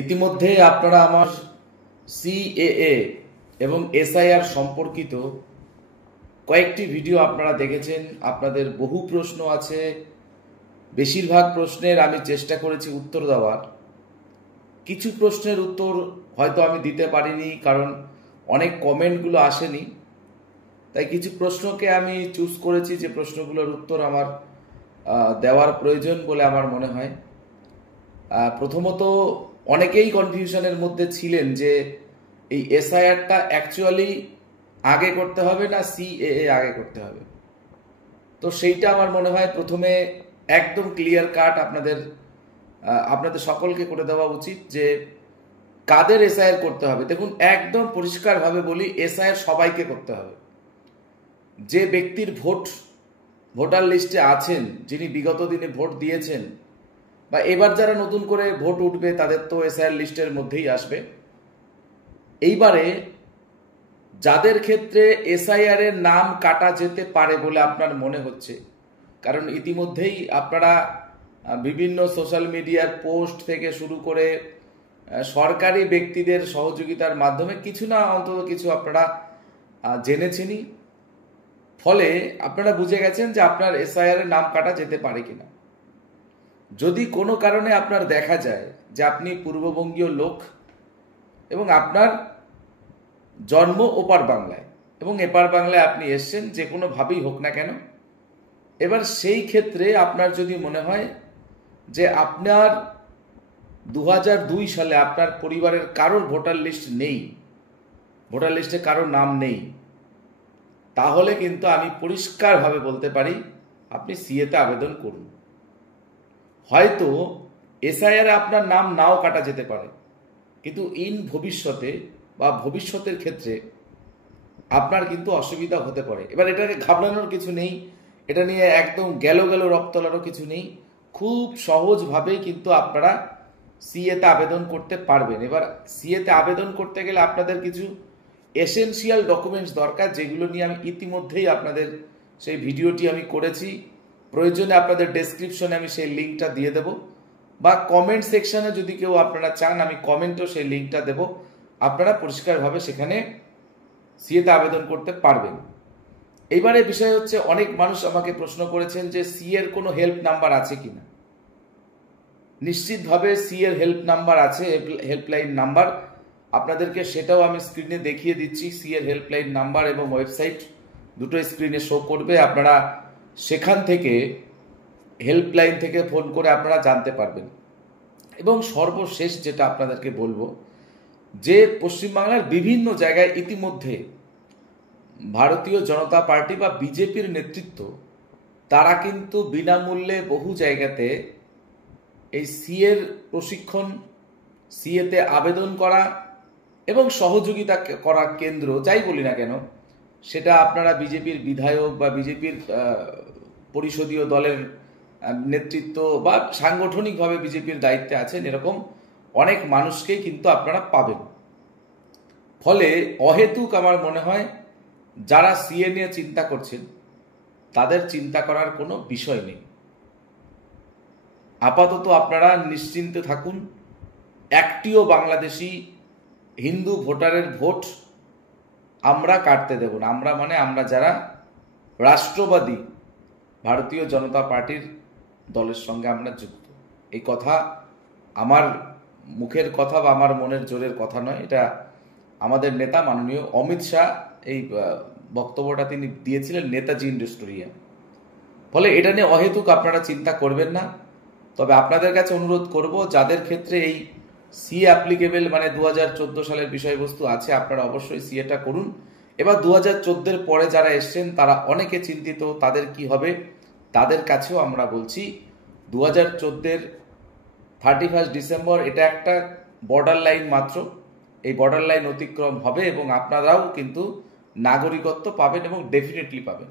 ইতিমধ্যে আপনারা আমার সিএএ এবং এসআইআর সম্পর্কিত কয়েকটি ভিডিও আপনারা দেখেছেন। আপনাদের বহু প্রশ্ন আছে, বেশিরভাগ প্রশ্নের আমি চেষ্টা করেছি উত্তর দেওয়ার। কিছু প্রশ্নের উত্তর হয়তো আমি দিতে পারিনি, কারণ অনেক কমেন্টগুলো আসেনি। তাই কিছু প্রশ্নকে আমি চুজ করেছি যে প্রশ্নগুলোর উত্তর আমার দেওয়ার প্রয়োজন বলে আমার মনে হয়। প্রথমত, অনেকেই কনফিউশনের মধ্যে ছিলেন যে এই এসআইআরটা অ্যাকচুয়ালি আগে করতে হবে না সিএএ আগে করতে হবে। তো সেইটা আমার মনে হয় প্রথমে একদম ক্লিয়ার কাট আপনাদের সকলকে করে দেওয়া উচিত যে কাদের এসআইআর করতে হবে। দেখুন, একদম পরিষ্কারভাবে বলি, এসআইআর সবাইকে করতে হবে। যে ব্যক্তির ভোটার লিস্টে আছেন, যিনি বিগত দিনে ভোট দিয়েছেন, বা এবার যারা নতুন করে ভোট উঠবে তাদের তো এসআইআর লিস্টের মধ্যেই আসবে। এইবারে যাদের ক্ষেত্রে এসআইআর এর নাম কাটা যেতে পারে বলে আপনার মনে হচ্ছে, কারণ ইতিমধ্যেই আপনারা বিভিন্ন সোশ্যাল মিডিয়ার পোস্ট থেকে শুরু করে সরকারি ব্যক্তিদের সহযোগিতার মাধ্যমে কিছু না অন্তত কিছু আপনারা জেনেছেনই। ফলে আপনারা বুঝে গেছেন যে আপনার এসআইআর এর নাম কাটা যেতে পারে কিনা। যদি কোনো কারণে আপনার দেখা যায় যে আপনি পূর্ববঙ্গীয় লোক এবং আপনার জন্ম ওপার বাংলায় এবং এপার বাংলায় আপনি এসছেন, যে কোনোভাবেই হোক না কেন, এবার সেই ক্ষেত্রে আপনার যদি মনে হয় যে আপনার 2002 সালে আপনার পরিবারের কারোর ভোটার লিস্ট নেই, ভোটার লিস্টে কারোর নাম নেই, তাহলে কিন্তু আমি পরিষ্কারভাবে বলতে পারি আপনি সিএতে আবেদন করুন। হয়তো এসআইআর আপনার নাম নাও কাটা যেতে পারে, কিন্তু ভবিষ্যতে বা ভবিষ্যতের ক্ষেত্রে আপনার কিন্তু অসুবিধা হতে পারে। এবার এটাকে ঘাবড়ানোর কিছু নেই, এটা নিয়ে একদম গেল রব তোলারও কিছু নেই। খুব সহজভাবেই কিন্তু আপনারা সিএতে আবেদন করতে পারবেন। এবার সিএতে আবেদন করতে গেলে আপনাদের কিছু এসেনশিয়াল ডকুমেন্টস দরকার, যেগুলো নিয়ে আমি ইতিমধ্যেই আপনাদের সেই ভিডিওটি আমি করেছি। প্রয়োজনে আপনাদের ডেসক্রিপশনে আমি সেই লিঙ্কটা দিয়ে দেব, বা কমেন্ট সেকশনে যদি কেউ আপনারা চান আমি কমেন্টেও সেই লিঙ্কটা দেব। আপনারা পরিষ্কারভাবে সেখানে সিএতে আবেদন করতে পারবেন। এইবারে বিষয় হচ্ছে, অনেক মানুষ আমাকে প্রশ্ন করেছেন যে সি এর কোনো হেল্প নাম্বার আছে কিনা। নিশ্চিতভাবে সি এর হেল্প নাম্বার আছে, হেল্পলাইন নাম্বার। আপনাদেরকে সেটাও আমি স্ক্রিনে দেখিয়ে দিচ্ছি। সি এর হেল্পলাইন নাম্বার এবং ওয়েবসাইট দুটো স্ক্রিনে শো করবে। আপনারা সেখান থেকে হেল্পলাইন থেকে ফোন করে আপনারা জানতে পারবেন। এবং সর্বশেষ যেটা আপনাদেরকে বলবো, যে পশ্চিমবাংলার বিভিন্ন জায়গায় ইতিমধ্যে ভারতীয় জনতা পার্টি বা বিজেপির নেতৃত্ব, তারা কিন্তু বিনামূল্যে বহু জায়গাতে এই সিএর প্রশিক্ষণ, সিএতে আবেদন করা এবং সহযোগিতা করা কেন্দ্র, যাই বলি না কেন, সেটা আপনারা বিজেপির বিধায়ক বা বিজেপির পরিষদীয় দলের নেতৃত্ব বা সাংগঠনিকভাবে বিজেপির দায়িত্বে আছেন, এরকম অনেক মানুষকেই কিন্তু আপনারা পাবেন। ফলে অহেতুক আমার মনে হয় যারা সিএ নিয়ে চিন্তা করছেন তাদের চিন্তা করার কোনো বিষয় নেই। আপাতত আপনারা নিশ্চিন্তে থাকুন। একটিও বাংলাদেশি হিন্দু ভোটারের ভোট আমরা কাটতে দেব না। আমরা মানে আমরা যারা রাষ্ট্রবাদী ভারতীয় জনতা পার্টির দলের সঙ্গে আমরা যুক্ত। এই কথা আমার মুখের কথা বা আমার মনের জোরের কথা নয়, এটা আমাদের নেতা মাননীয় অমিত শাহ এই বক্তব্যটা তিনি দিয়েছিলেন নেতাজি ইন্ডাস্ট্রিয়াম। ফলে এটা নিয়ে অহেতুক আপনারা চিন্তা করবেন না। তবে আপনাদের কাছে অনুরোধ করব, যাদের ক্ষেত্রে এই সি অ্যাপ্লিকেবল মানে 2014 সালের বিষয়বস্তু আছে, আপনারা অবশ্যই সিএটা করুন। এবার 2014 পরে যারা এসছেন তারা অনেকে চিন্তিত, তাদের কি হবে। তাদের কাছেও আমরা বলছি 2014 31 ডিসেম্বর এটা একটা বর্ডার লাইন মাত্র। এই বর্ডার লাইন অতিক্রম হবে এবং আপনারাও কিন্তু নাগরিকত্ব পাবেন এবং ডেফিনেটলি পাবেন।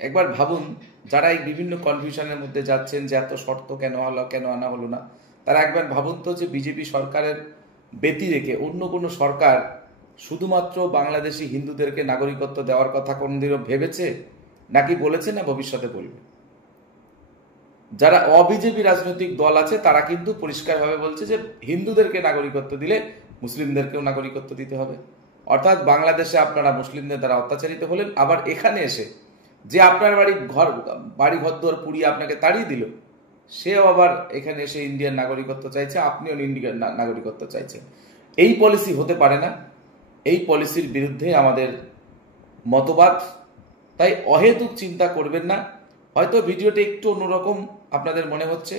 একবার ভাবুন, যারা এই বিভিন্ন কনফিউশনের মধ্যে যাচ্ছেন যে এত শর্ত কেন হলো, কেন আনা হলো না, তারা একবার ভাবুন তো যে বিজেপি সরকারের ব্যতি রেখে অন্য কোনো সরকার শুধুমাত্র বাংলাদেশি হিন্দুদেরকে নাগরিকত্ব দেওয়ার কথা কোনদিনও ভেবেছে, নাকি বলেছে, না ভবিষ্যতে বলবে? যারা অবিজেপি রাজনৈতিক দল আছে তারা কিন্তু পরিষ্কারভাবে বলছে যে হিন্দুদেরকে নাগরিকত্ব দিলে মুসলিমদেরকেও নাগরিকত্ব দিতে হবে। অর্থাৎ বাংলাদেশে আপনারা মুসলিমদের দ্বারা অত্যাচারিত হলেন, আবার এখানে এসে যে আপনার বাড়ি ঘর পুড়িয়ে আপনাকে তাড়িয়ে দিল, সেও আবার এখানে এসে ইন্ডিয়ান নাগরিকত্ব চাইছে, আপনিও ইন্ডিয়ান নাগরিকত্ব চাইছেন। এই পলিসি হতে পারে না। এই পলিসির বিরুদ্ধে আমাদের মতবাদ। তাই অহেতুক চিন্তা করবেন না। হয়তো ভিডিওটা একটু অন্যরকম আপনাদের মনে হচ্ছে,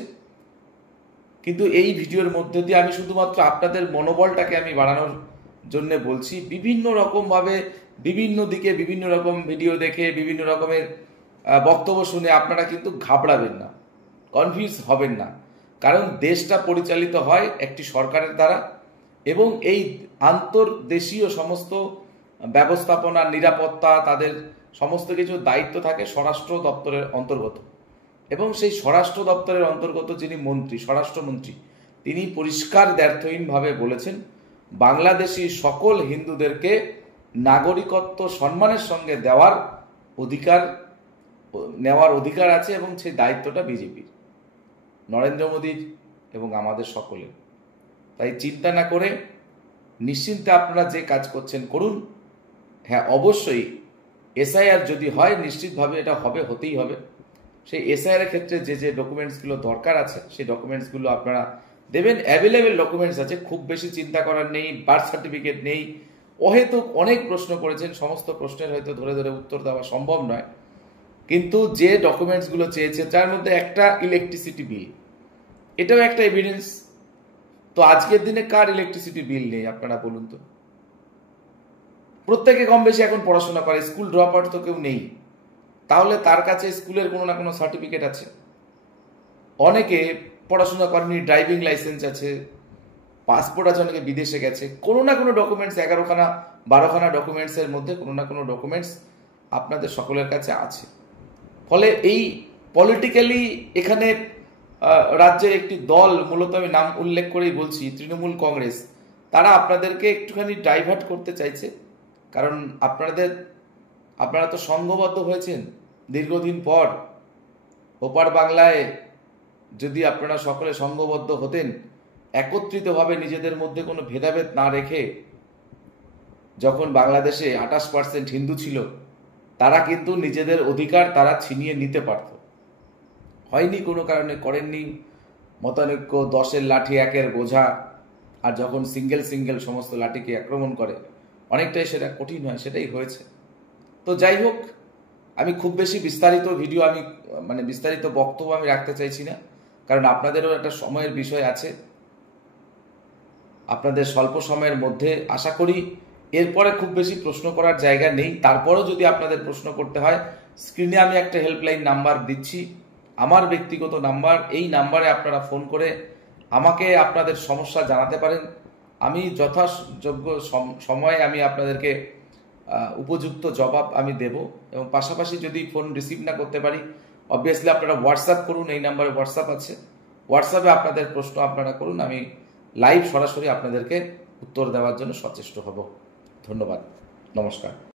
কিন্তু এই ভিডিওর মধ্যে দিয়ে আমি শুধুমাত্র আপনাদের মনোবলটাকে আমি বাড়ানোর জন্য বলছি। বিভিন্ন রকমভাবে বিভিন্ন দিকে বিভিন্ন রকম ভিডিও দেখে বিভিন্ন রকমের বক্তব্য শুনে আপনারা কিন্তু ঘাবড়াবেন না, কনফিউজ হবেন না। কারণ দেশটা পরিচালিত হয় একটি সরকারের দ্বারা, এবং এই আন্তর্দেশীয় সমস্ত ব্যবস্থাপনা, নিরাপত্তা, তাদের সমস্ত কিছু দায়িত্ব থাকে স্বরাষ্ট্র দপ্তরের অন্তর্গত। এবং সেই স্বরাষ্ট্র দপ্তরের অন্তর্গত যিনি মন্ত্রী, স্বরাষ্ট্রমন্ত্রী, তিনি পরিষ্কার দ্ব্যর্থহীনভাবে বলেছেন বাংলাদেশি সকল হিন্দুদেরকে নাগরিকত্ব সম্মানের সঙ্গে নেওয়ার অধিকার আছে, এবং সেই দায়িত্বটা বিজেপির, নরেন্দ্র মোদীর এবং আমাদের সকলের। তাই চিন্তা না করে নিশ্চিন্তে আপনারা যে কাজ করছেন করুন। হ্যাঁ, অবশ্যই এসআইআর যদি হয় নিশ্চিতভাবে এটা হতেই হবে। সেই এসআইআর ক্ষেত্রে যে ডকুমেন্টসগুলো দরকার আছে সেই ডকুমেন্টসগুলো আপনারা দেবেন। অ্যাভেলেবেল ডকুমেন্টস আছে, খুব বেশি চিন্তা করার নেই। বার্থ সার্টিফিকেট নেই, অহেতুক অনেক প্রশ্ন করেছেন, সমস্ত প্রশ্নের হয়তো ধরে ধরে উত্তর দেওয়া সম্ভব নয়, কিন্তু যে ডকুমেন্টসগুলো চেয়েছে তার মধ্যে একটা ইলেকট্রিসিটি বিল, এটাও একটা এভিডেন্স। তো আজকের দিনে কার ইলেকট্রিসিটি বিল নেই আপনারা বলুন তো? প্রত্যেকে কম বেশি এখন পড়াশোনা করে, স্কুল ড্রপ আউট তো কেউ নেই। তাহলে তার কাছে স্কুলের কোনো না কোনো সার্টিফিকেট আছে। অনেকে পড়াশোনা করেনি, ড্রাইভিং লাইসেন্স আছে, পাসপোর্ট আছে, অনেকে বিদেশে গেছে, কোনো না কোনো ডকুমেন্টস, 11খানা 12খানা ডকুমেন্টসের মধ্যে কোনো না কোনো ডকুমেন্টস আপনাদের সকলের কাছে আছে। ফলে এই পলিটিক্যালি এখানে রাজ্যের একটি দল, মূলত আমি নাম উল্লেখ করেই বলছি, তৃণমূল কংগ্রেস, তারা আপনাদেরকে একটুখানি ডাইভার্ট করতে চাইছে। কারণ আপনারা তো সংঘবদ্ধ হয়েছেন দীর্ঘদিন পর। ওপার বাংলায় যদি আপনারা সকলে সংঘবদ্ধ হতেন, একত্রিতভাবে নিজেদের মধ্যে কোনো ভেদাভেদ না রেখে, যখন বাংলাদেশে 28% হিন্দু ছিল, তারা কিন্তু নিজেদের অধিকার তারা ছিনিয়ে নিতে পারত। হয়নি, কোনো কারণে করেননি। মতানৈক্য, 10-এর লাঠি 1-এর বোঝা, আর যখন সিঙ্গেল সমস্ত লাঠিকে আক্রমণ করে অনেকটাই সেটা কঠিন হয়, সেটাই হয়েছে। তো যাই হোক, আমি খুব বেশি বিস্তারিত ভিডিও বিস্তারিত বক্তব্য আমি রাখতে চাইছি না, কারণ আপনাদেরও একটা সময়ের বিষয় আছে। আপনাদের স্বল্প সময়ের মধ্যে আশা করি এরপরে খুব বেশি প্রশ্ন করার জায়গা নেই। তারপরেও যদি আপনাদের প্রশ্ন করতে হয়, স্ক্রিনে আমি একটা হেল্পলাইন নাম্বার দিচ্ছি, আমার ব্যক্তিগত নাম্বার। এই নাম্বারে আপনারা ফোন করে আমাকে আপনাদের সমস্যা জানাতে পারেন। আমি যথাযোগ্য সময়ে আমি আপনাদেরকে উপযুক্ত জবাব আমি দেব। এবং পাশাপাশি যদি ফোন রিসিভ না করতে পারি, অবভিয়াসলি আপনারা হোয়াটসঅ্যাপ করুন। এই নাম্বারে হোয়াটসঅ্যাপ আছে, হোয়াটসঅ্যাপে আপনাদের প্রশ্ন আপনারা করুন। আমি লাইভ সরাসরি আপনাদেরকে উত্তর দেওয়ার জন্য সচেষ্ট হব। ধন্যবাদ, নমস্কার।